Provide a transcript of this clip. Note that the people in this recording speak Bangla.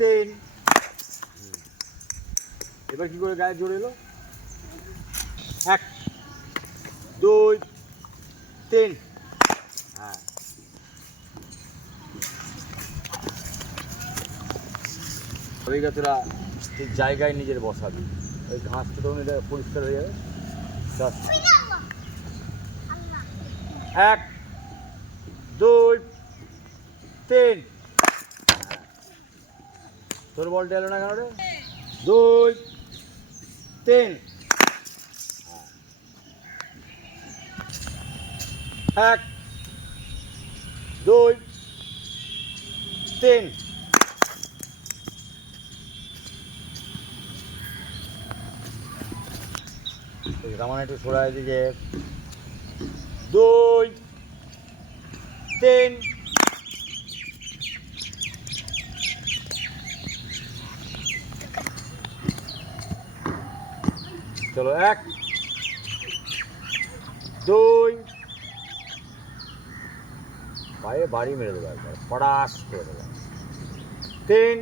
তিন। এবার কি করে গায়ে জোর এলো? এক দুই তিন। হ্যাঁ, ওইটা তোরা ঠিক জায়গায় নিজের বসাবি। ওই ঘাসটা তখন এটা পরিষ্কার হয়ে যাবে। এক দুই তিন। তোর বলটা এলো না কেন রে? দুই তিন। এক দুই তিন। রামান একটু সরাই দিকে। দুই তিন। চলো, এক দুই। পায়ে বাড়ি মেরে দেবো একবার, পড়াশ করে দেবো। তিন।